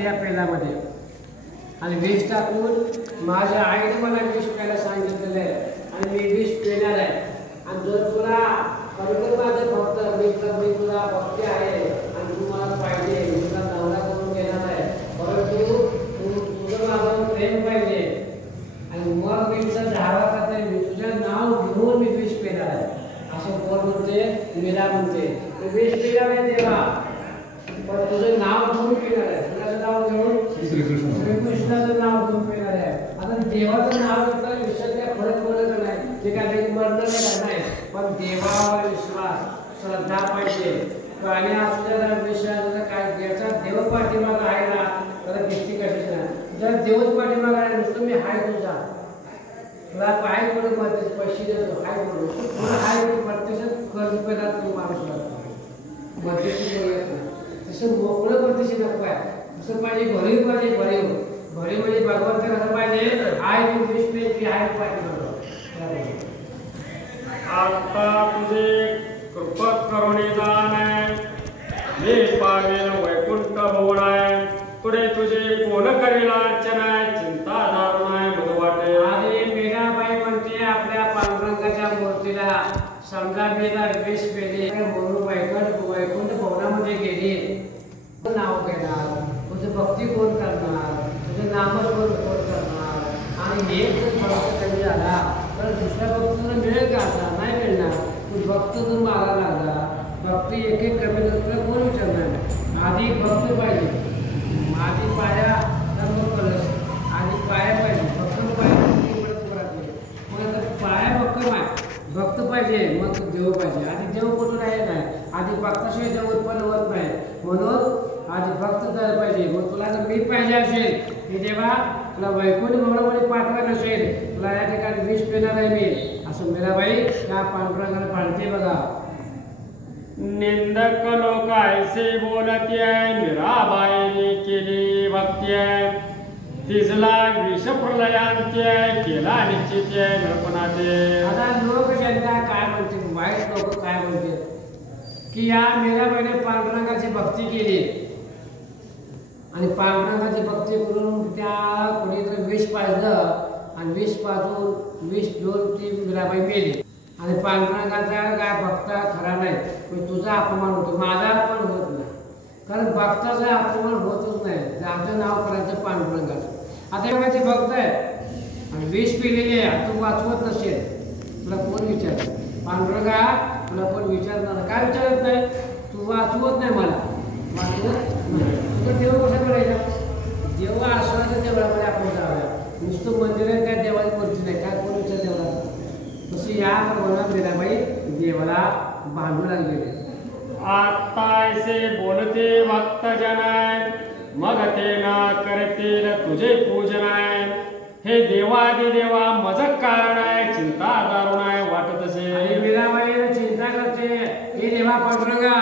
टाकले या पेनामध्ये आणि विष टाकून माझ्या आईने मला विष प्यायला सांगितलेलं आहे आणि मी विष पिणार आहे. आणि जर तुला खरोखर माझं भक्त मी तुला भक्ती आहे आणि तू मला पाहिजे, मी तुला नवरा करून देणार आहे, परंतु तुझं माझं प्रेम पाहिजे आणि मग मी तुझं धावा करते, मी तुझं नाव घेऊन मी विष पिणार आहे असं कोण म्हणते? मीरा म्हणते. विष पिणार आहे देवा, पण तुझं नाव घेऊन पिणार आहे. तुझं नाव घेऊन श्रीकृष्णाचं नाव घेऊन पिणार आहे. आता देवाचं नाव घेतलं विषयात काय फरक पडत नाही, ते काय मरण नाही, पण देवावर विश्वास श्रद्धा पाहिजे. आणि आपल्याला विषयाला काय द्यायचा देव पाठीमागा आहे ना, तर भीती कशाची नाही. जर देवच पाठीमागा आहे नुसतं मी हाय तुझा तुला पाय पडून मध्ये पैसे देतो हाय पडून तुला हाय प्रत्यक्षात कर्ज पेला तू माणूस लागतो मध्यस्थी येत नाही. तसं मोकळं मध्यस्थी नको आहे, तसं पाहिजे भरीव पाहिजे. भरीव म्हणजे भगवंत कसं पाहिजे आय तू विष्णू की आय पाहिजे. आता तुझे कृपा करुणी दान मी पावेल वैकुंठ भवन आहे, पुढे तुझे कोण करेल अर्चना चिंता दारुण आहे मग वाटे. आणि मीराबाई म्हणते आपल्या पांडुरंगाच्या मूर्तीला समजा मेला विष पेले म्हणून वैकुंठ भवनामध्ये गेली, नाव घेणार, तुझं भक्ती कोण करणार, तुझं नामस्मरण कोण करणार. आणि एक भक्त कमी झाला तर दुसऱ्या भक्तीला मिळेल का? नाही मिळणार. तू भक्त जर मारा लागला भक्ती एक एक कमी तर कोण विचारणार? आधी भक्त पाहिजे, आधी पाया तर मग कलश, आधी पाया पाहिजे, भक्त पाहिजे मग आता पाया भक्त पाहिजे मग देव पाहिजे. आधी देव कुठून आहे नाही, आधी भक्ताशिवाय देव उत्पन्न होत नाही, म्हणून आधी भक्त झालं पाहिजे. मग तुला जर मी पाहिजे असेल की देवा तुला वैकुंठ भवनामध्ये पाठवायचं असेल, तुला या ठिकाणी विष पेणार आहे मी असं मीराबाई त्या पांडुरंगाला पाळते. बघा निंदक लोक ऐसे बोलते मीराबाईने केली भक्ती तिजला विष प्रलयांचे केला निश्चित नरपणाचे. आता लोक जनता काय म्हणते, वाईट लोक काय म्हणते की या मीराबाईने पांडुरंगाची भक्ती केली आणि पांडुरंगाची भक्ती करून त्या कोणीतरी विष पाजलं आणि विष पाजून विष पिऊन ती मीराबाई मेली. आणि पांडुरंगाचा काय भक्त खरा नाही, पण तुझा अपमान होतो, माझा अपमान होत नाही, कारण भक्ताचा अपमान होतच नाही. आमचं नाव करायचं पांडुरंगाचं. आता बघा ते भक्त आहे आणि विष पिलेली आहे, तू वाचवत नसेल तुला कोण विचार? पांडुरंगा तुला कोण विचारणार? काय विचारत नाही? तू वाचवत नाही, मला वाचवत नाही. तुझं देव कसं करायचा? देव आश्रमाच्या देवळामध्ये आपण जाऊया, नुसतं मंदिरात काय देवाची मूर्ती नाही, काय कोण विचार देवाला? तशी या प्रमाणात मीराबाई देवाला बांधू लागलेले. आता ऐसे बोलते भक्त जन मग ते न करतील तुझे पूजन हे देवादि देवा मज कारण आहे चिंता दारुण आहे वाटत असे. मीराबाई चिंता करते, हे देवा पांडुरंगा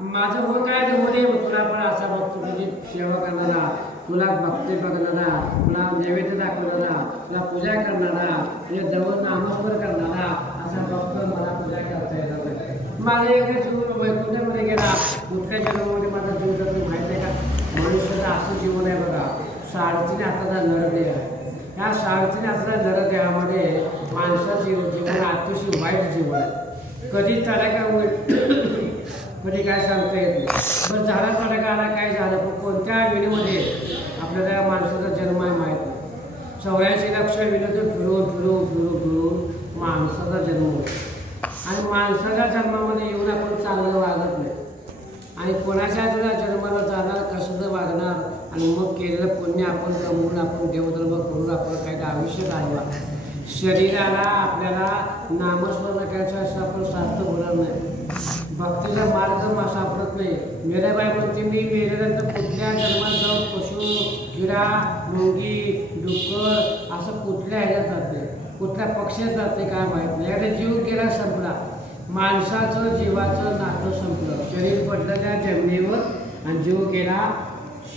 माझं होत आहे तर होते, तुला पण असा भक्त तुझी सेवा करणारा, तुला भक्ती बघणारा, तुला नैवेद्य दाखवणारा, तुला पूजा करणारा, तुझ्या जवळ नामस्मरण करणारा असा भक्त मला पूजा करता येणार नाही. माझा एका जीवन वैकुंठामध्ये गेला, कुठल्या जन्मामध्ये माझा जीव जातो माहीत आहे का? मनुष्याचं असं जीवन आहे बघा, 3.5 हाताचा नरदेह आहे. ह्या 3.5 हाताच्या नरदेहामध्ये माणसाचं जीवन अतिशय वाईट जीवन आहे. कधी त्याला काय होईल कधी काय सांगता येत नाही. बरं झाला तडका आला काय झालं, पण कोणत्या विणीमध्ये आपल्याला माणसाचा जन्म आहे माहीत नाही. 84 लक्ष विनोद फिरून माणसाचा जन्म होतो आणि माणसाच्या जन्मामध्ये येऊन आपण चांगलं वागत नाही आणि कोणाच्या तुला जन्माला जाणार कसं वागणार आणि मग केलेलं पुण्य आपण कमवून आपण देवधर्म करून आपण काही आयुष्य घालवा. शरीराला आपल्याला नामस्मरण करायचं असं आपण साध्य होणार नाही. भक्तीचा मार्ग सापडत नाही. मीराबाई म्हणते मी मेल्यानंतर कुठल्या जन्मात जाऊन पशु किडा मुंगी डुक्कर असं कुठल्या ह्याच्यात जाते, कुठल्या पक्षात जाते काय माहीत नाही. याकडे जीव गेला संपला, माणसाचं जीवाचं नातं संपलं. शरीर पडलं त्या जमिनीवर आणि जीव गेला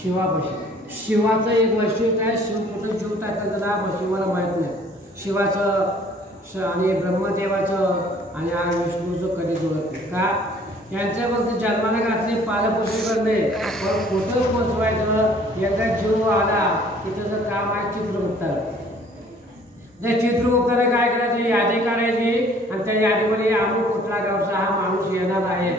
शिवापाशी. शिवाचं एक वैशिष्ट्य आहे, शिव कुठं जीव टाकलं त्याला शिवाला माहीत नाही. शिवाचं आणि ब्रह्मदेवाचं आणि विष्णूचं कधी जुळत नाही. का यांच्या फक्त जन्माला घातले पालपोषण करणे पण कुठं पोचवायचं एकदा जीव आला की त्याचं काम आहे चित्रगुप्ताला. त्या चित्रगुप्ताला काय करायचं यादी काढायची आणि त्या यादीमध्ये अमुक कुठला गावचा हा माणूस येणार आहे.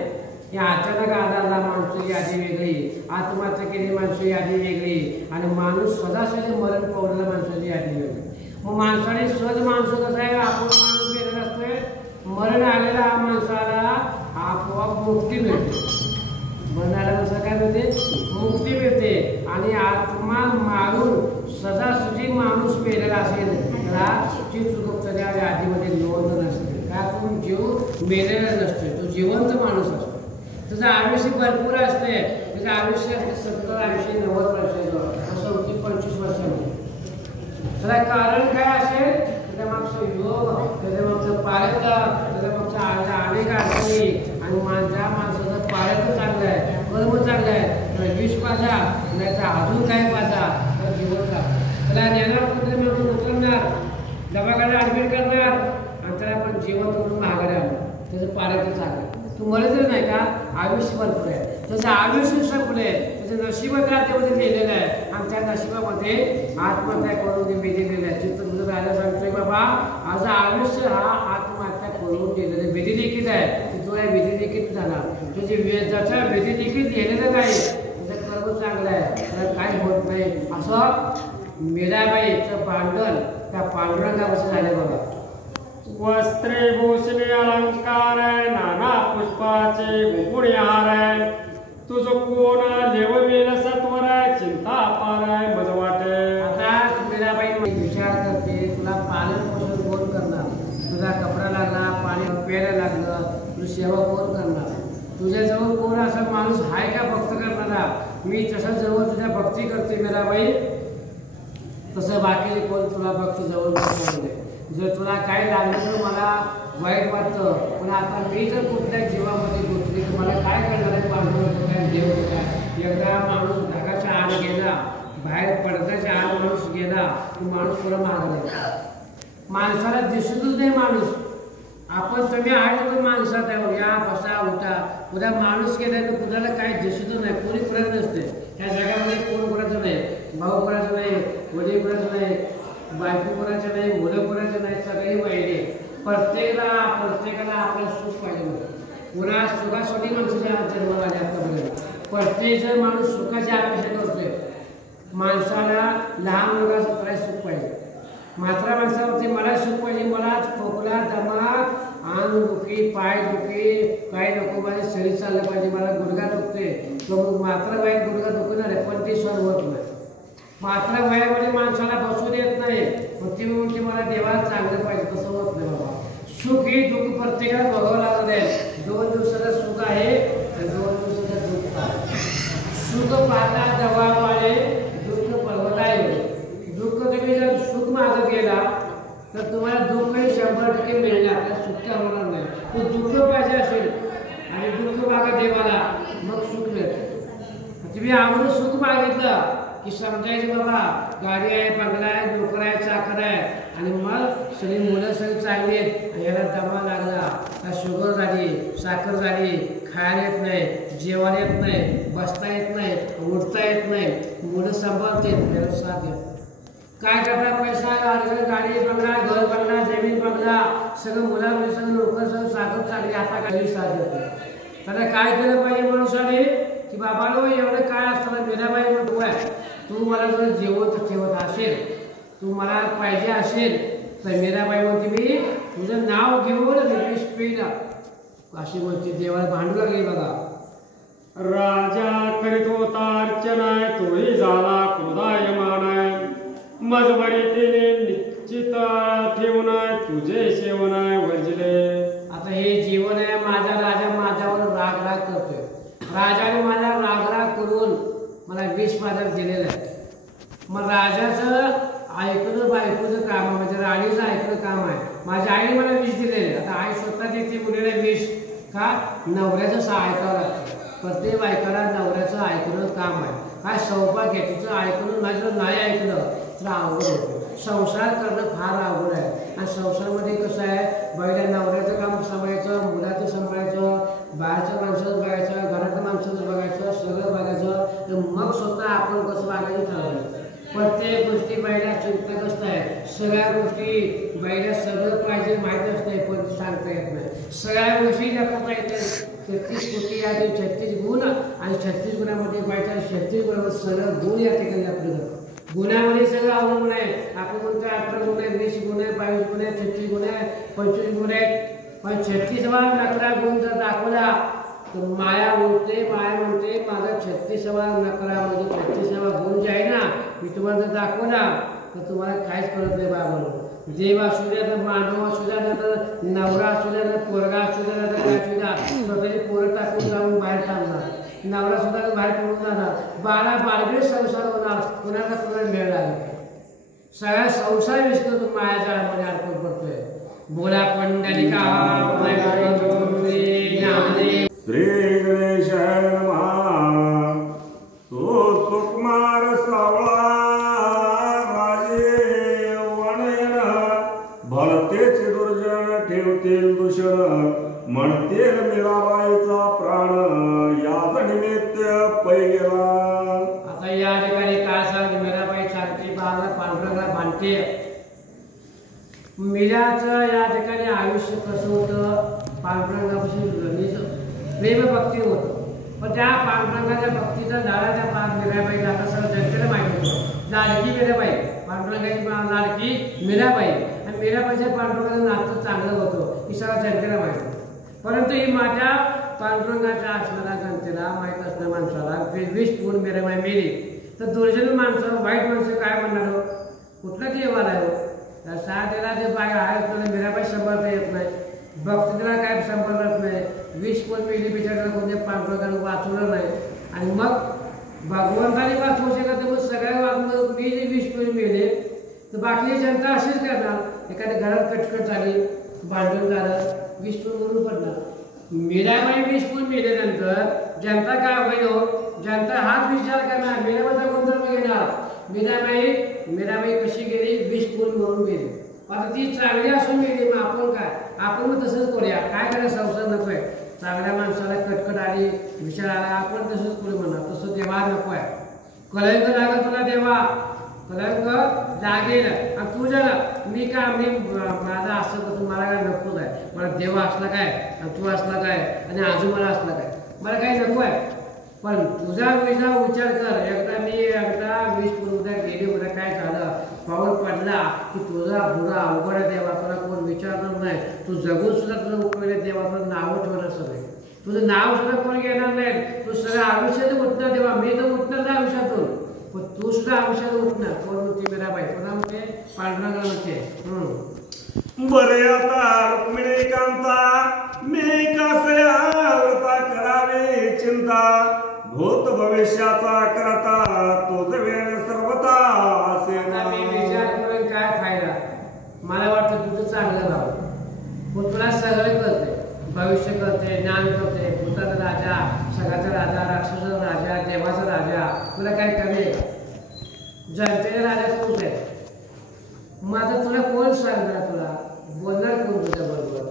या अचानक आलेला माणूस यादी वेगळी, आत्महत्या केलेली माणसं यादी वेगळी आणि माणूस सदासरी मरण पावलेल्या माणसाची यादी वेगळी. मग माणसाने सहज माणसं कसं आहे आपण माणूस गेलेला असतोय मरण आलेला हा माणसाला आपोआप मुक्ती मिळते. मरण आलेला माणसाला काय मिळते मुक्ती मिळते आणि आत्मा मारून सदासरी माणूस मेलेला असेल त्याला चित्रगुप्ताच्या यादीमध्ये नोंद नसते. काय करून जीव मेलेला नसते तो जिवंत माणूस असतो. त्याचं आयुष्य भरपूर असते. त्याचं आयुष्य असते 70-80-90 वर्षाचं 34-25 वर्षामध्ये. त्याला कारण काय असेल त्याच्या मागचं योग त्याच्या मागचं पारख त्याच्या मागच्या अनेक अडचणी आणि ज्या माणसाचं पारख चांगलं आहे कर्म चांगलं आहे तर विष पाजा नाही तर अजून काय पाजा तर जीवन त्याला नेणार कुठे मिळून उतरणार दवाखान्यात ॲडमिट करणार आणि त्याला पण जीवन करून माघारी आलं त्याचं पारख चांगलं. तू मरतच नाही का आयुष्य भरपूर आहे. त्याचं आयुष्य संपलं आहे त्याचं नशिबात त्यामध्ये लिहिलेलं आहे आणि त्या नशिबामध्ये आत्महत्या करून ते विधिलेलं आहे. चित्रगुप्त राजा सांगतोय बाबा माझं आयुष्य हा आत्महत्या करून दिलेलं विधी लिखित आहे. तो या विधी लिखित झाला तुझी ज्याच्या विधी लिखित लिहिलेलं नाही त्याचं कर्म चांगलं आहे त्याला काय होत नाही असं मीराबाईचं भांडण त्या पांडुरंगापासून झालं बघा. वस्त्रे भूषणे अलंकार नाना पुष्पाचे मुकुळे हार तुझं कोण लेववेल सत्वर चिंता पार मज वाटे. आता मीराबाई विचार करते तुला पालन पोषण कोण करणार तुझा कपडा लागला पाणी प्यायला लागलं तुझी सेवा कोण करणार तुझ्याजवळ कोण असा माणूस आहे का भक्त करणारा. मी तसं जवळ तुझ्या भक्ती करते मीराबाई तसं बाकीचे कोण तुला भक्ती जवळ बसणार. जर तुला काय लागलं तर मला वाईट वाटतं पण आता मी जर कुठल्या जीवामध्ये गुंतली तर मला काय करणार आहे पांडुरंग काय देव होता. एकदा माणूस ढगाच्या आत गेला बाहेर पडद्याच्या आत माणूस गेला की माणूस पुढं मागला माणसाला दिसतच नाही माणूस. आपण तुम्ही आहे तर माणसात आहे या बसा उठा उद्या माणूस गेला तर कुणाला काय दिसतच नाही कोणी फरक नसते. ह्या जगामध्ये कोण कोणाचं नाही भाऊ कोणाचं नाही वडील कोणाचं नाही बायको कोणाचं नाही मुलं कोणाचं नाही सगळे वाईट आहे. प्रत्येकाला आपलं सुख पाहिजे पुन्हा सुखासाठी माणसाच्या जन्माला आले आतापर्यंत प्रत्येक जण माणूस सुखाची अपेक्षा करतोय. माणसाला लहान मुलाचं काय सुख पाहिजे मात्र माणसावरती मला सुख पाहिजे मला खोकला दमा अंग दुखी पाय दुखी काय नको माझे शरीर चाललं पाहिजे मला गुडघा दुखते तो मग मात्र वाईट गुडघा दुखणार आहे पण ते सण होत नाही. मात्र वयामध्ये माणसाला बसू देत नाही मग ती म्हणते मला देवाला चांगलं पाहिजे तसं होत नाही बाबा. सुख ही दुःख प्रत्येकाला बघावं लागत आहे. 2 दिवसाचं सुख आहे तर 2 दिवसाचं दुःख आहे. सुख पाहता जवळ वाळे दुःख पर्वत आहे. दुःख तुम्ही जर सुख मागं गेला तर तुम्हाला दुःखही 100% मिळणार त्या सुख्या होणार नाही. तो दुःख पाहिजे असेल आणि दुःख मागा देवाला मग सुख मिळतं. तुम्ही आवडून सुख मागितलं की समजायचं बाबा गाडी आहे बंगला आहे नोकर आहे चाकर आहे आणि मग सगळी मुलं सगळी चांगली आहेत ह्याला दमा लागला का शुगर झाली साखर झाली खायला येत नाही जेवायला येत नाही बसता येत नाही उठता येत नाही मुलं सांभाळते त्याला साथ येत काय करता पैसा गाडी बंगला घर बंगला जमीन बंगला सगळं मुलामुळे सगळं नोकर सगळं साखर चांगली आता काही साथ येत त्याला काय केलं पाहिजे माणसाने की बाबानो एवढं काय असताना मीराबाई म्हणतो आहे तू मला जर जेवत ठेवत असेल तू मला पाहिजे असेल तर मीराबाई म्हणते मी तुझं नाव घेऊन विष पेला अशी म्हणते देवाला भांडू लागली बघा. राजा करीत होता अर्चना तोही झाला क्रोधायमान मजबरी तिने निश्चित ठेवून तुझे सेवन वर्जले. आता हे जीवन आहे माझा राजा माझ्यावर राग करतोय. राजाने माझा राग करून मला विष माझ्यात दिलेलं आहे. मग राजाचं ऐकणं बायकोचं काम आहे म्हणजे राणीचं ऐकणं काम आहे. माझ्या आईने मला विष दिलेलं आहे. आता आई स्वतः देते मुलीला विष का नवऱ्याचं ऐकावं लागतं. प्रत्येक बायकाला नवऱ्याचं ऐकणं काम आहे. काय सौभाग्य तिचं ऐकणं माझं नाही ऐकलं तर अवघड होतं. संसार करणं फार अवघड आहे आणि संसारामध्ये कसं आहे बाईला नवऱ्याचं काम सांभाळायचं मुलाचं सांभाळायचं बाहेरच्या माणसाचं सगळ्या गोष्टी बाईला सगळं पाहिजे माहीत असते पण सांगता येत नाही. सगळ्या गोष्टी दाखवता येते. 36 कोटी आणि 36 गुण आणि 36 गुणामध्ये बाईचा 36 गुणामध्ये सगळं गुण या ठिकाणी आपल्याला गुणामध्ये सगळं अवलंबून आहे. आपण म्हणतो 18 गुण आहे, 20 गुण आहे, 22 गुण आहे, 36 गुण आहे, 25 गुण आहेत. पण 36वा नकरा गुण जर दाखवला तर माया बोलते, माया म्हणते माझा 36वा नकरा म्हणजे 36वा गुण जे आहे ना मी तुम्हाला जर दाखवला तर तुम्हाला काहीच कळत नाही बाबा. देव असू द्या तर मानव असू द्या तर नवरा असू द्या तर पोरगा असू द्या तर काय असू द्या स्वतःची पोरं टाकून जाऊन बाहेर टाकणार. नवरा सुद्धा बाहेर पडून जाणार. 12 बालगडे संसार होणार. कुणाला कुणाला मिळणार सगळ्या संसार विसरून माया जाळ्यामध्ये अडकून पडतोय. बोला पंढरिका श्री गणेशाय नमः. तो सुकुमार सावळा राजे वनयन भलतेचे दुर्जन ठेवतील दूषण म्हणतील मीराबाईचा प्राण याच निमित्त पै गेला. आता या ठिकाणी काय सांग मीराबाई सांगते बाळाला पांढरंगा बांधते. मीराचं या ठिकाणी आयुष्य कसं होतं पांडुरंगापासून प्रेम भक्ती होतं. पण त्या पांडुरंगाच्या भक्तीचा धारा त्या मीराबाईला आता सगळं जनतेला माहिती होतं. लाडकी मीराबाई पांडुरंगाची लाडकी मीराबाई आणि मीराबाईच्या पांडुरंगाचं नातं चांगलं होतं ही सगळं जनतेला माहिती होतं. परंतु ही माझ्या पांडुरंगाच्या असणाऱ्या जनतेला माहीत असणाऱ्या माणसाला 20 पूर्ण मीराबाई मेली तर दुर्जन माणसं वाईट माणसं काय म्हणणार हो कुठला देव आला हो. त्या 6 तेला जे बाय आहेत त्याला मीराबाई सांभाळता येत नाही. भक्तीला काय सांभाळत नाही. 20 कोण मेली बिचाराला कोणत्या पांडुरंगानं वाचवलं नाही. आणि मग भगवंताने वाचवू शकत मग सगळ्या वाचून मी जे 20 कोण मेले तर बाकी जनता अशीच करणार. एखाद्या घरात कटकट झाली भांडण झालं 20 कोण म्हणून पडणार. मीराबाई 20 कोण मेल्यानंतर जनता काय होईल हो जनता हाच विचार करणार मीराबाईचा गुणधर्म घेणार. मीराबाई कशी गेली 20 कोण म्हणून गेली. आता ती चांगली असून गेली मग आपण काय आपण मग तसंच करूया. काय करायचं संसार नकोय. चांगल्या माणसाला कटकट आली विचार आला आपण तसंच करू म्हणा. तसं देवा नको आहे. कलंक लागेल तुला देवा कलंक लागेल आणि तू जरा मी काय मी माझा असं कसं मला काय नकोच आहे. मला देवा असला काय आणि तू असला काय आणि आजोबाला असला काय मला काही नको आहे. पण तुझा विचार कर. एकदा 20 पूर्ण उद्या गेली उद्या काय झालं पाऊल पडला की तुझा बुडा अवघड देवा तुला कोण विचारणार नाही. तू जगून सुद्धा तुला उपयोग देवा तुला नावं ठेवणार सगळे तुझं नाव सुद्धा कोण घेणार नाही. तू सगळं आयुष्यात उठणार देवा मी तर उठणार ना आयुष्यातून पण तू सुद्धा आयुष्यात उठणार. कोण म्हणते मीराबाई कोणा म्हणते पांडुरंगा म्हणते. बरे आता रुक्मिणीकांता मी कसे व्रता करावे चिंता भूत भविष्याचा करता तोच वेळ सर्वता असे मी विचार करून काय फायदा. मला वाटतं तुझं चांगलं राहू पण तुला सगळं कळते भविष्य कळते ज्ञान कळते भूताचा राजा सगळ्याचा राजा राक्षसाचा राजा देवाचा राजा तुला काय कमी आहे का. जनतेचा राजा तूच आहे. माझं तुला कोण सांगणार तुला बोलणार कोण तुझ्या बरोबर.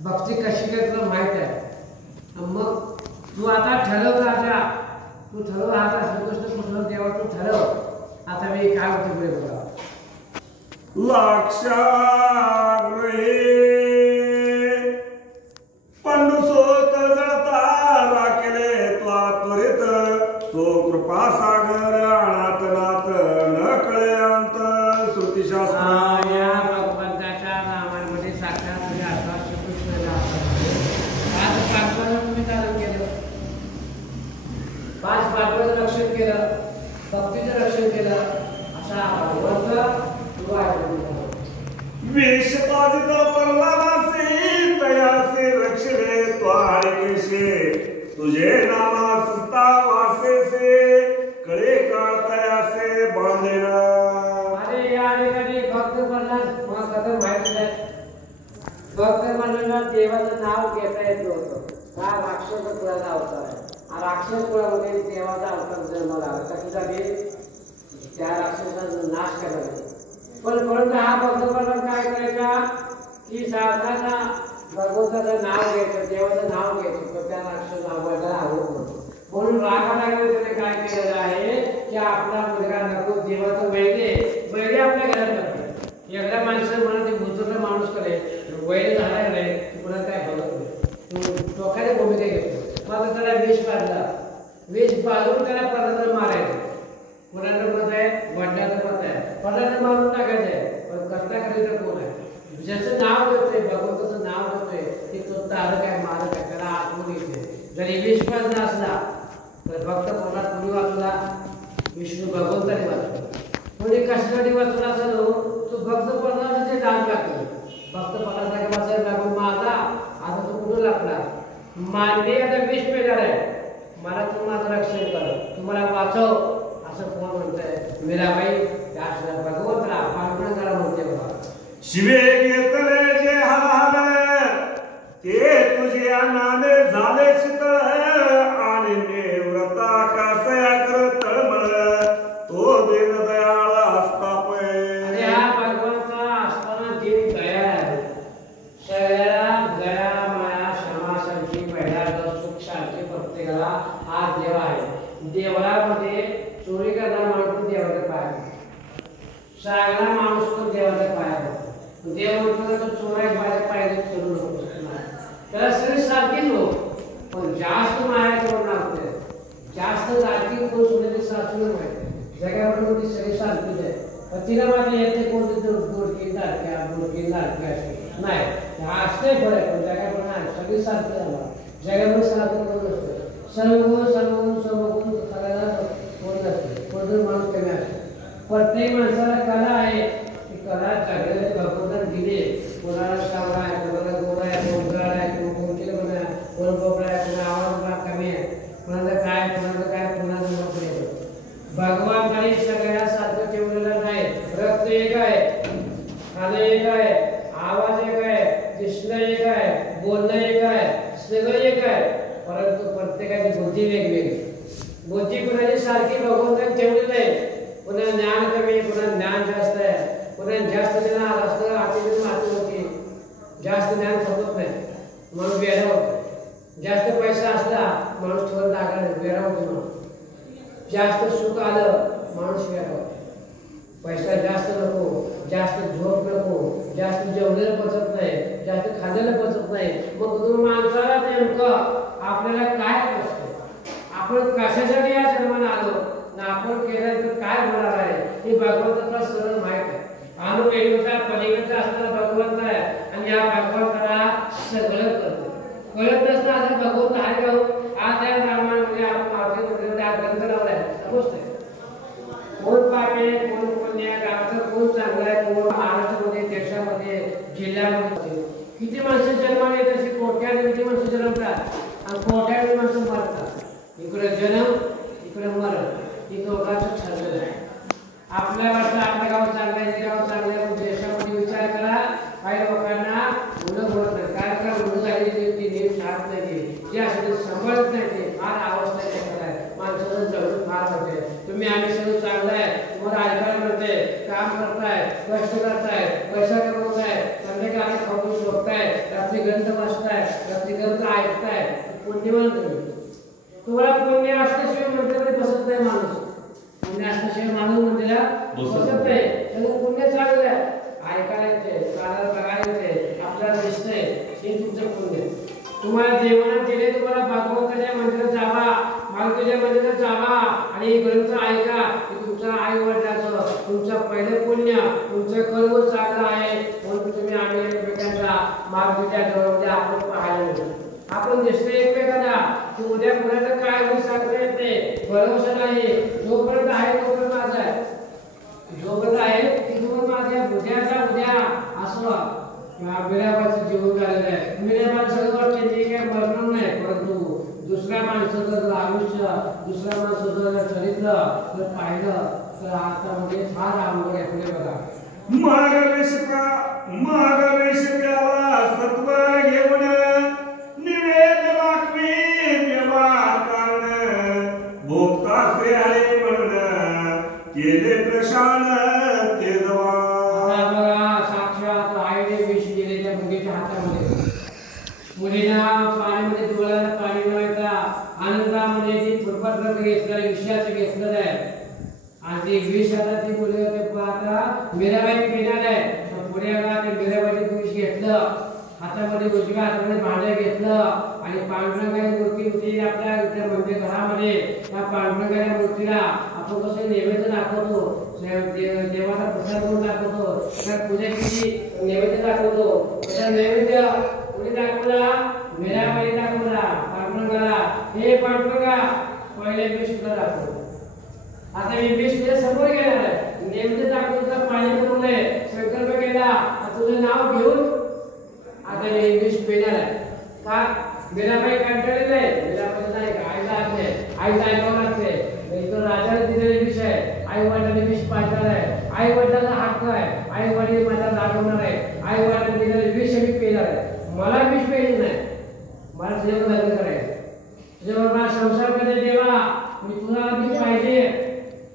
भक्ती कशी काय तुला माहीत आहे. मग तू आता ठरव राजा तू ठरव आता श्रीकृष्ण कृष्ण देवा तू ठरव. आता मी काय होते पुढे बघा लाक्षाग्रहे पंडुसोत जळता राखेले त्वरित तो कृपा सागर अनाथ नाथ न कळे अंत श्रुतिशास्त्र. या भगवंताच्या नामांमध्ये साक्षात म्हणजे असा श्रीकृष्ण आज 5 वर्ष तुम्ही धारण केलं 5 पाठवाचं रक्षण केलं भक्तीचं रक्षण केलं असा भगवंत तू आहे. विषपादित प्रल्हादासी तयासे रक्षणे त्वारिकेशे तुझे नामासता वासेसे कळे काळ तयासे बांधेना. अरे या ठिकाणी भक्त प्रल्हाद मला कथं माहिती आहे. भक्त प्रल्हादाला देवाचं नाव घेता येत नव्हतं. हा राक्षस कुळाचा अवतार आहे. राक्षस कुळामध्ये देवाचा अवतार जन्माला आला कशासाठी त्या राक्षसाचा नाश करायचा. पण परंतु हा भक्त प्रल्हाद काय करायचा की साधारण भगवंताचं नाव घ्यायचं देवाचं नाव घ्यायचं पण त्या राक्षस आवडला आवडत नव्हतं. म्हणून रागाला त्याने काय केलेलं आहे की आपला मुलगा नको देवाचं वैद्य आपल्या घरात नसते. त्याला विष पाजला, विष पाजून त्याला परत मारायचं. कोणाचं मत आहे? वडिलांचं मत आहे, वडिलांना मारून टाकायचंय. पण करता करीता कोण आहे? ज्याचं नाव घेतोय, भगवंताचं नाव घेतोय, की तो तारक आहे, मारक आहे, त्याला आठवण येते. जरी विष पाजला असला तर भक्त कोणात कोणी वाचला? विष्णू भगवंताने वाचला. कोणी कशासाठी वाचला असेल तो भक्त पदार्थ ते दान लागतो. भक्त पदार्थ वाचायला लागून माझा आता तो कुठं लागला? मानवी आता विष पेणार आहे, मला तुम्ही माझं रक्षण कर, तुम्हाला वाचव असं कोण म्हणतंय? मीराबाई त्या भगवंताला पांढरा करा म्हणते. बाबा शिवे घेतले जे हाल ते तुझे नामे झाले शीतळ आणि व्रता कासया कर तळमळ तो दिन दयाळ असता पै. अरे हा भगवंता असताना दिन दयाळ, सगळ्याला दया माया क्षमा शांती पहिला सुख शांती प्रत्येकाला हा देव आहे. देवळामध्ये चोरी करणारा माणूस देवाच्या पाया, सागला माणूस पण देवाच्या पाया. देव म्हणतो तो चोराय माझ्या पायाने चोरू नको, त्याला सगळी सारखीच हो, पण जास्त माया करून लागते. जास्त लाडकी कोण सोडले सासून माहिती जगावर ती सगळी सारखीच आहे. पण तिला माझी येते कोणती दोडकी लाडक्या दोडकी लाडक्या असे नाही, असते फरक, पण जगावर नाही, सगळी सारखी झाला. जगामध्ये सारखं कोण नसतं, सर्वगुण सर्वगुण सर्वगुण सगळ्याला कोण नसते, कोणतरी माणूस कमी असतो. प्रत्येक माणसाला कला आहे, ती कला सगळ्याला भगवंताने दिली. कोणाला सावळा आहे, कोणाला गोरा आहे, कोण गड आहे, कोण कोणते आहे, कोण बोबडा आहे, कोणा आवाज कमी आहे, कोणाचं काय कोणाचं नोकरी आहे. भगवान सगळ्या सारखं ठेवलेलं नाही. रक्त एक आहे, खाणं एक आहे, आवाज एक आहे, दिसणं एक आहे, बोलणं एक आहे, सगळं एक आहे, परंतु प्रत्येकाची बुद्धी वेगवेगळी. बुद्धी कुणाची सारखी भगवंताने ठेवली नाही. पुन्हा ज्ञान कमी, पुन्हा ज्ञान जास्त आहे, पुन्हा जास्त ज्ञान असतं आधी माती होती, जास्त ज्ञान समजत नाही म्हणून वेळा होतो. जास्त पैसा असला माणूस थोडं लागला वेळा होतो. म्हणून जास्त सुख आलं माणूस वेळा होतो. पैसा जास्त नको, जास्त झोप नको, जास्त जेवलेलं पचत नाही, जास्त खाल्लेलं पचत नाही. मग तुम्ही माणसाला नेमकं आपल्याला काय असतं, आपण कशासाठी या जन्माला आलो ना आपण केलं तर काय होणार आहे हे भगवंताला सरळ माहित आहे. अनुभवाच्या पलीकडचा असणारा भगवंत आहे आणि या भगवंताला सगळं करतो. कळत नसतं आता भगवंत आहे का? आज या रामामध्ये आपण आवडते त्या ग्रंथ लावलाय, समजतंय कोण पापे कोण पुण्य, गावचं कोण चांगलं आहे, कोण महाराष्ट्रामध्ये देशामध्ये जिल्ह्यामध्ये किती माणसं जन्माला येत असे, कोट्यावधी माणसं जन्मतात आणि कोट्यावधी माणसं मरतात. इकडे जन्म इकडे मरण, ही दोघांचं ठरलेलं आहे. आपल्या वाटतं आपलं गाव चांगलं आहे, गाव चांगलं आहे, देशामध्ये विचार करा. काही लोकांना मुलं होत नाही, काय करा मुलं झाली ती नीट शाळेत नाही, जे असेल ते सांभाळत नाही, ते फार अवस्था आहे. माणसाचं जगणं फार होते. तुम्ही आम्ही सगळं चांगलं आहे, तुम्हाला ऐकायला मिळते, काम करताय, कष्ट करताय, पैसा कमवताय, संध्याकाळी खाऊन झोपताय, रात्री ग्रंथ वाचताय, रात्री ग्रंथ ऐकताय, पुण्यवान तुम्हाला पुण्य असल्याशिवाय मंदिरामध्ये बसत नाही माणूस. पुण्य असल्याशिवाय माणूस मंदिरात बसत नाही. त्यामुळे पुण्य चांगलं आहे, ऐकायला येते, चालायला बघायला येते, आपल्याला दिसतंय, हे तुमचं पुण्य. तुम्हाला देवाने दिले, तुम्हाला भगवंताच्या मंदिरात जावा, मालकीच्या मंदिरात जावा आणि ग्रंथ ऐका. हे तुमच्या आई वडिलाचं तुमचं पहिलं पुण्य, तुमचं कर्म चांगलं आहे. म्हणून तुम्ही आम्ही एकमेकांच्या मालकीच्या जवळ आपण पाहायला मिळतो. आपण दिसतो एकमेकांना की उद्या कुणाचं काय होईल सांगता येत नाही, भरोसा नाही. जोपर्यंत आहे तोपर्यंत माझा आहे, जोपर्यंत आहे तिथून माझ्या उद्याचा उद्या असं मीराबाईचं जीवन झालेलं आहे. मीराबाई सगळं वाटतं ते काय मरणार नाही, परंतु दुसऱ्या माणसाचं आयुष्य, दुसऱ्या माणसाचं चरित्र जर पाहिलं तर आता म्हणजे फार अवघड आहे. पुढे बघा, मागवेश प्यावा सत्व घेऊन निवेद दाखवी देवा कारण भोगताचे आहे म्हणून केले प्रशान ते दवा. साक्षात आईने विष दिले त्या मुलीच्या हातामध्ये. मुलीला पाण्यामध्ये डोळ्याला पाणी न येता आनंदामध्ये ती फुटपाथ घेतलं, विषयाचं घेतलेलं आहे आणि ते विष आता ती मुली आता मीराबाई पिणार आहे. पुढे ते मीराबाईने विष घेतलं, हातामध्ये उजव्या हातामध्ये भांडं घेतलं आणि पांडुरंगाची मूर्ती होती आपल्या म्हणजे घरामध्ये त्या पांडुरंगाच्या मूर्तीला आपण कसं नैवेद्य दाखवतो, देवाला प्रसाद म्हणून दाखवतो, त्या पूजेची नैवेद्य दाखवतो. त्या नैवेद्य कोणी दाखवला? मीराबाई दाखवला पांडुरंगाला. हे पांडुरंगा पहिले विष तुला दाखवतो. आता मी विष तुझ्या समोर घेणार आहे, नैवेद्य दाखवतो, पाणी बनवलंय, संकल्प केला, तुझं नाव घेऊन आता मी विष पिणार आहे. का? मीराबाई कंटाळलेली आहे. मीराबाई नाही का आईला आहे, आईला ऐकावं लागते. तो राजाने दिलेले विष आहे, आई वडिलांनी विष पाजणार आहे, आई वडिलांना हक्क आहे, आई वडील मला दाखवणार आहे, आई वडिलांनी दिलेले विष मी पिणार आहे. मला विष प्यायचं नाही, मला तुझ्यावर लग्न करायचं, तुझ्यावर मला संसार करायचा. देवा मी तुला मी पाहिजे,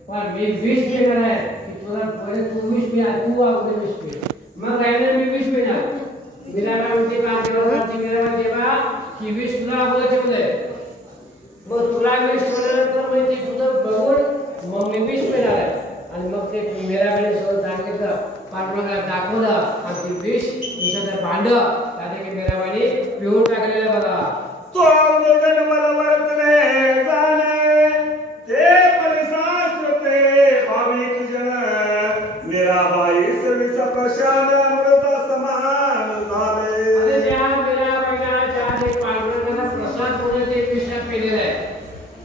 पण मी विष पिणार आहे की तुला पहिले तू विष पिया, तू अगोदर विष पि, मग राहिलं मी विष पिणार. मीराबाई म्हणते का देवा की विष तुला अगोदर ठेवलंय, मग तुला विष ठेवल्यानंतर म्हणजे तुझं बघून मग मी विष पिणार आहे. आणि मग ते मीराबाईने सगळं सांगितलं, पांडुरंगाला दाखवलं आणि ते विष विषाचं भांड त्याने की मीराबाईने पिऊन टाकलेलं बघा. तो अवगुण मला वर्तले जाणे, ते परिशास्त्र ते भाविक जन, मीराबाई सविसा प्रशान अमृत समान झाले. आणि त्या मीराबाईला त्या पांडुरंगाचा प्रसाद म्हणून ते विष पेलेलं आहे.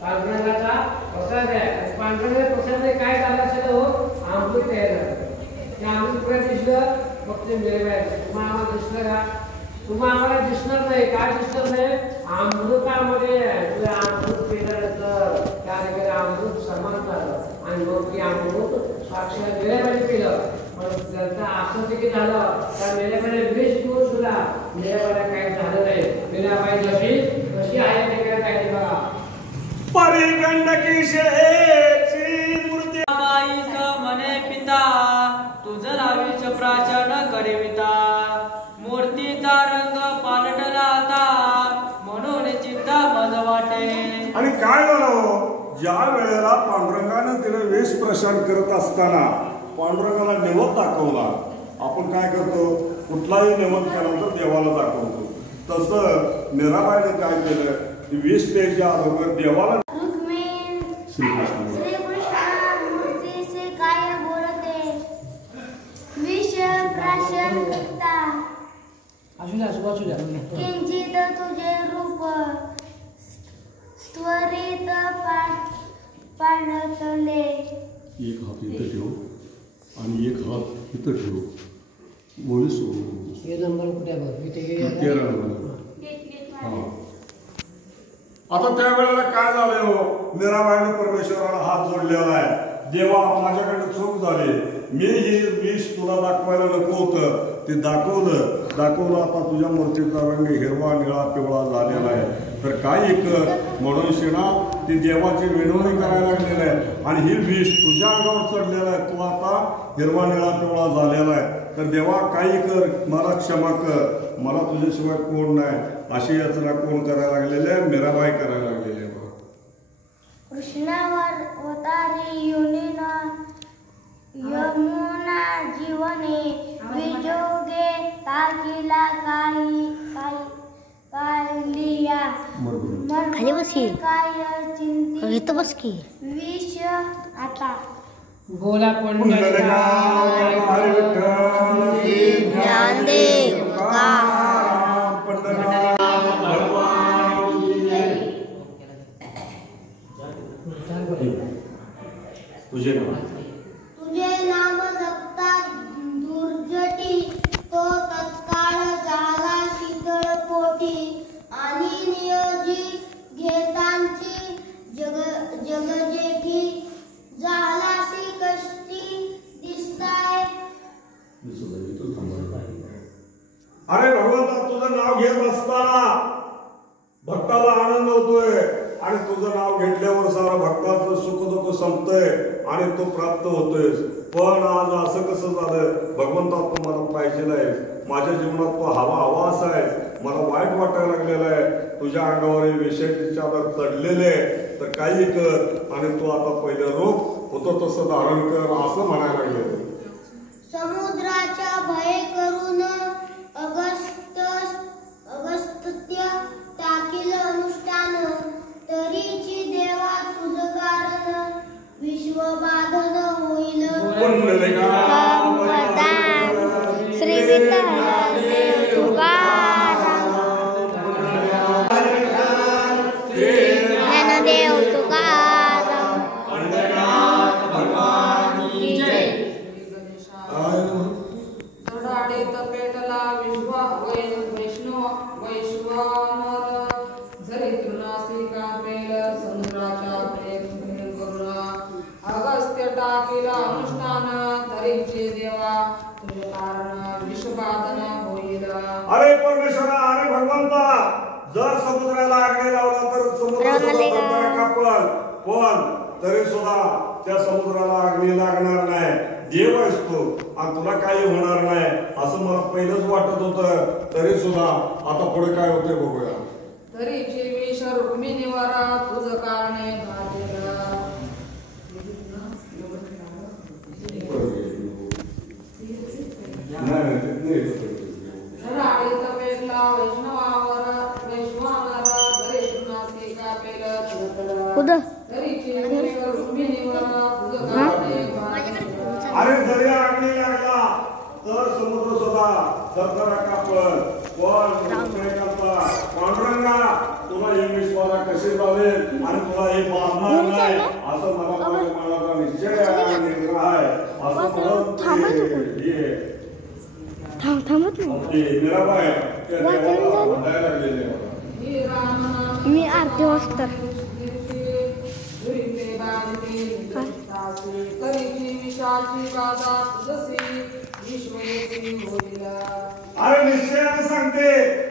पांडुरंगाचा प्रसाद आहे. पांडुरंगाचा प्रसाद काय झालं असेल हो? अमृत तयार झालं. त्या अमृत कुठे दिसलं? फक्त मीराबाई. तुम्हाला दिसलं का? तुम्हाला आम्हाला दिसणार नाही. काय दिसणार नाही? अमृतामध्ये तुला अमृत पिल्यानंतर त्या ठिकाणी अमृत समान झालं आणि मग ते अमृत साक्षात मीराबाईने पिलं. पण त्यांचं असं देखील झालं त्या मीराबाईने विष पिऊन सुद्धा मीराबाईला काही झालं नाही. मीराबाई जशी कशी आहे ते काय काय बघा. परिगंडकी शेची मूर्ती बाईस मने पिता, तुझ नावीच प्राचन करिविता, मूर्तीचा रंग पालटला आता, म्हणून चिंता मज वाटे. आणि काय झालं? ज्या वेळेला पांडुरंगानं तिने वेश प्रशान करत असताना पांडुरंगाला नैवेद्य दाखवला. आपण काय करतो? कुठलाही नैवेद्य केल्यानंतर देवाला दाखवतो. तसं मीराबाईने काय केलं? वेश प्यायच्या अगोदर देवाला श्रीकृष्ण मूर्ति से काय बोलते, विष प्राशन करता, किंचित तुझे रूप त्वरित पाणतले. एक हात इथं ठेव आणि एक हात इथं ठेव. बोलू सोडून हे नंबर कुठे बघ इथे 13 नंबर. हां, आता त्या वेळेला काय झालंय हो? मीराबाईने परमेश्वराला हात जोडलेला आहे. देवा माझ्याकडे चूक झाली, मी ही विष तुला दाखवायला नको होतं, ते दाखवलं. आता तुझ्या मूर्तीचा रंग हिरवा निळा पिवळा झालेला आहे. तर काय कर म्हणून शिणा ती देवाची विनवणी करायला लागलेली आहे आणि ही विष तुझ्या अंगावर चढलेला आहे. तू आता हिरवा निळा पिवळा झालेला आहे. तर देवा काही कर, मला क्षमा कर, मला तुझ्याशिवाय कोण नाही. अशी याचना कोण करायला लागलेली आहे? मीराबाई करायला लागलेली आहे. कृष्णावर अवतारी योनिना, यमुना जीवने विजोगे ताकिला लिया खाली बस की. काय चिंती इथं बस की. विष आता बोला पुंडलिका हरी विठ्ठल श्री ज्ञानदेव तुकाराम पंढरीनाथ भगवान की जय. तुझे नाव तुझे नाम जपता दुर्जटी, तो तत्काळ झाला शीतळ पोटी, आणि नियोजित घेतांची जगजेठी, झालासी कष्टी दिसताय. अरे भगवंता, तुझं नाव घेत असताना भक्ताला आनंद होतोय आणि तुझं नाव घेतल्यावर सारा भक्ताचं सुख दुःख संपतंय आणि तो प्राप्त होतोय. पण आज असं कसं झालं? भगवंता तू मला पाहिजे आहे, माझ्या जीवनात तो हवा असा आहे, मला वाईट वाटायला लागलेलं आहे. तुझ्या अंगावर विषयाची चादर चढलेले आहे, तर काही कर आणि तू आता पहिलं रूप होतं तसं धारण कर, असं म्हणायला लागले. समुद्राच्या भय करून अगस्त्य टाकी तरीची देवा तुझ कारण विश्वबाधन होईल श्री विठ्ठल देव तुकाराम ज्ञानदेव तुकाराम की जय. धडाडीत पेटला वैश्वानर जरी तृणासी कापेल समुद्राच्या प्रेम करुणा अगस्त्य टाकीला अनुष्ठान तरीचे देवा तुझे कारण विश्वबाधन होईल. अरे परमेश्वरा, अरे भगवंता, जर समुद्राला आग लावला तर समुद्र कापल, पण तरी सुद्धा त्या समुद्राला अग्नी लागणार नाही. देव आहेस तू आणि तुला काही होणार नाही असं मला पहिलंच वाटत होतं. तरी सुद्धा आता पुढे काय होते बघूया. तरीचे विष रुक्मिणीवर तुझ कारणे भाजला धडाडीत पेटला वैश्वानर जरी तृणासी कापेल तरीचे विष रुक्मिणीवर तुझ कारणे भाजला. अरे जरी अग्नी लागला तर समुद्र सुद्धा धबधबा कापल, पण पांडुरंगा तुला हे विश्वाला कसे जावेल आणि तुला हे बांधणार नाही असं मला माझा निश्चय आहे, निर्णय आहे असं मीराबाई त्या देवाला म्हणायला लागलेले. मी आरती वाजता अरे निश्चयाने सांगते,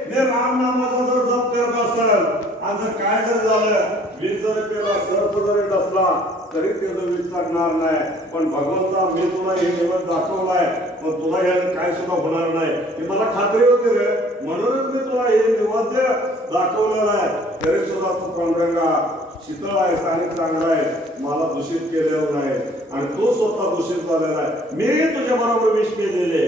मी राम नामाचा जर जप करत असेल आणि जर काय जर झालं, वीज जर केला, सर्प जरी नसला तरी त्याचं वीज लागणार नाही. पण भगवंता, मी तुला हे निवड दाखवलाय, पण तुला याला काय सुद्धा होणार नाही हे मला खात्री होती रे, म्हणूनच मी तुला हे निवाद्य दाखवलेलं आहे. तरी सुद्धा तू पांडुरंगा शीतळ आहेस आणि चांगला आहे, मला दूषित केलेलं नाही आणि तो स्वतः दूषित झालेला आहे. मी तुझ्या बरोबर विष पेलेले,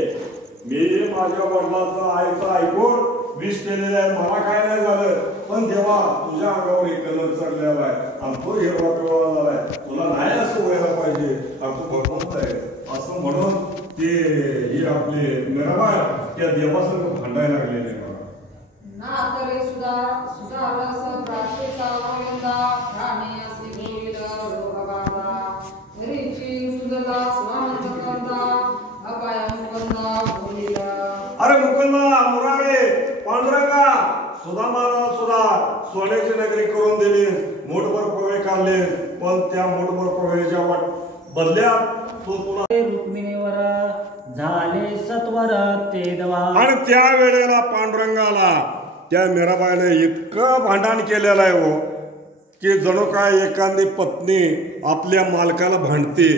मी माझ्या वडिलांचा आईचा ऐकून विष पेलेलं आहे, मला काय नाही झालं. पण जेव्हा तुझ्या अंगावर एक कलर चढलेला आहे आणि तो हिरवा पिवळा झालाय, तुला नाही असं व्हायला पाहिजे, तू भगवंत आहे असं म्हणून ते ही आपले मीराबाई त्या देवासंग भांडायला लागलेले. ना तरी सुधारस प्राचीचा गोविंदा प्राणी असे होईल रोगबाधा तरीची मुदला स्वानंद कंदा अपाय मुकुंदा होईल. अरे मुकुंदा, मुरारे, पांडुरंगा, सुदामाला सुद्धा सोन्याची नगरी करून दिली, मोठभर पोहे काढले, पण त्या मोठभर पोहेच्या बदल्यात तो तुला रुक्मिणीवर झाले सत्वर ते दवा. आणि त्या वेळेला पांडुरंगाला त्या मीराबाईने इतकं भांडण केलेलं आहे हो, की जणू काय एखादी पत्नी आपल्या मालकाला भांडते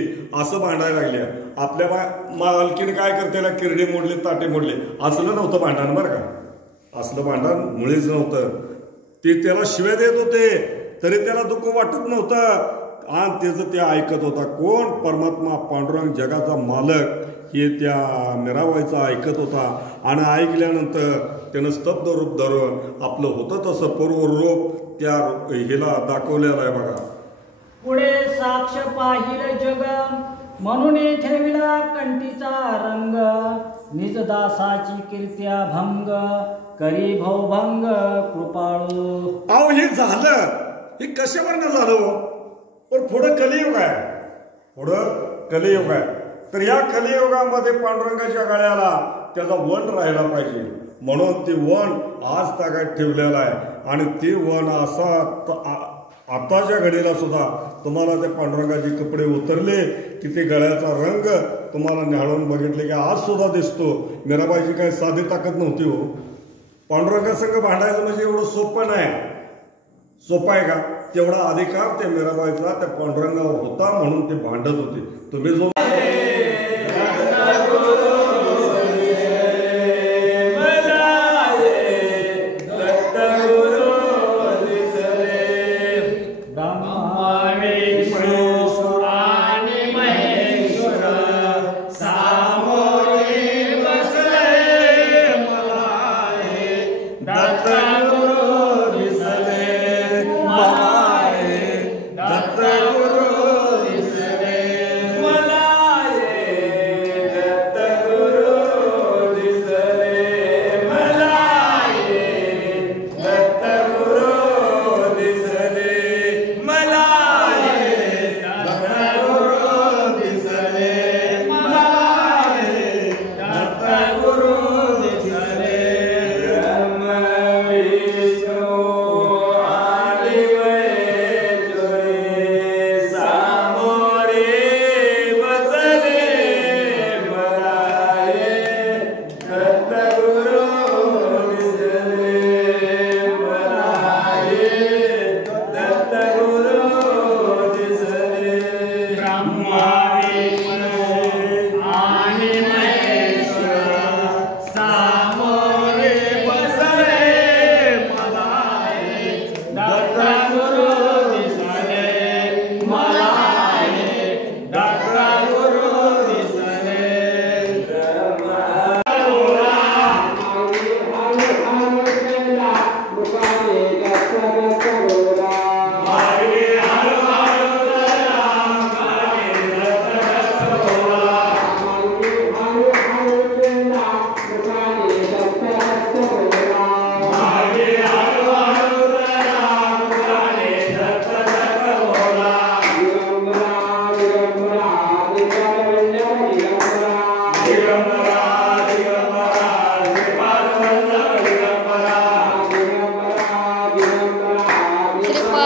असं भांडायला लागल्या. आपल्या मालकीने काय करते, किरडे मोडले, ताटे मोडले, असलं नव्हतं भांडण बरं का, असलं भांडण मुळीच नव्हतं. ते त्याला शिव्या देत होते तरी त्याला दुःख वाटत नव्हतं आणि त्याचं ते ऐकत होता. कोण? परमात्मा पांडुरंग जगाचा मालक हे त्या मीराबाईचं ऐकत होता. आणि ऐकल्यानंतर त्यानं स्तब्ध रूप धरून आपलं होतं तसं पूर्व रूप त्या हिला दाखवलेलं आहे बघा. पुढे साक्ष पाहिल जग म्हणून ठेविला कंठीचा रंग निजदासाची कीर्त्या भंग करी भवभंग कृपाळू. अहो हे झालं, हे कशावरनं झालं? पण पुढं कलियुग आहे, पुढं कलियुग आहे. तर या कलियुगामध्ये पांडुरंगाच्या गळ्याला त्याचा वन राहायला पाहिजे, म्हणून ते वन आज तागात ठेवलेलं आहे. आणि ते वन असा आताच्या घडीला सुद्धा तुम्हाला ते पांडुरंगाचे कपडे उतरले की ते गळ्याचा रंग तुम्हाला न्याहाळून बघितले की आज सुद्धा दिसतो. मीराबाईची काही साधी ताकद नव्हती हो. पांडुरंगासंग भांडायचं म्हणजे एवढं सोपं नाही. सोपं आहे का? तेवढा अधिकार त्या मीराबाईचा त्या पांडुरंगावर होता म्हणून ते भांडत होते. तुम्ही जो दिसले मला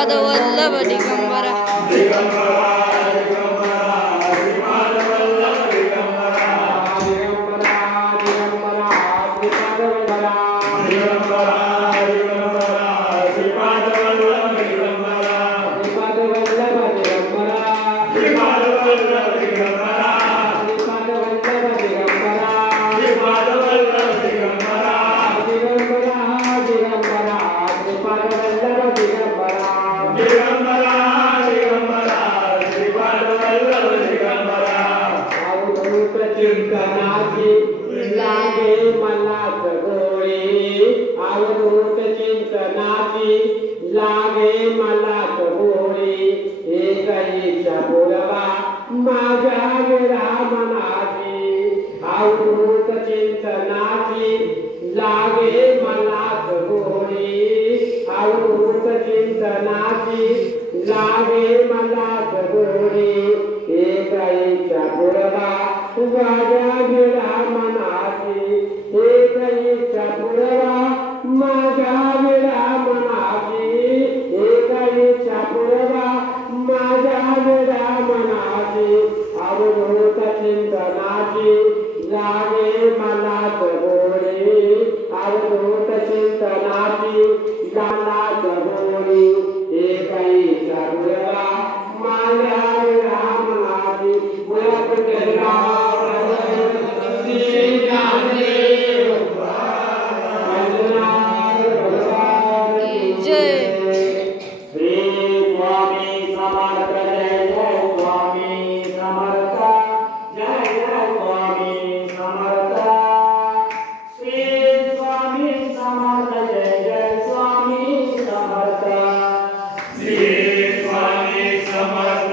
श्रीपादवल्लभ दिगंबरा समर्थ